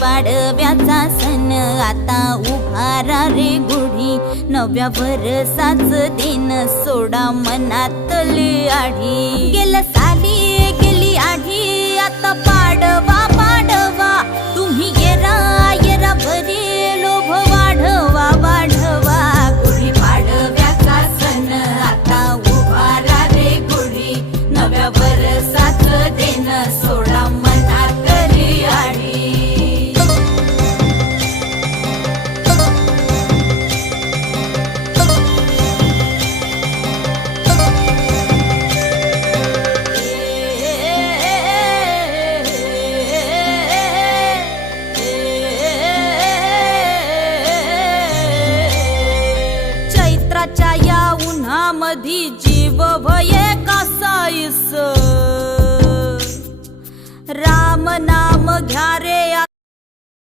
पाडव्याचा सण आता उभारा रे गुढी, नव्या वर्षाच दिन सोडा मनातली आढी। गेल्या साली गेली आढी, आता पाडवा पाडवा, तुम्ही येरा येरा भरी लोभ वाढवा वाढवा। गुढी पाडव्याचा सण आता उभारा रे गुढी, नव्या वर्षाच दिन सोडा मनातली आढी। चैत्राच्या या उन्हामधी जीव भये कासाईस, राम नाम घ्या रे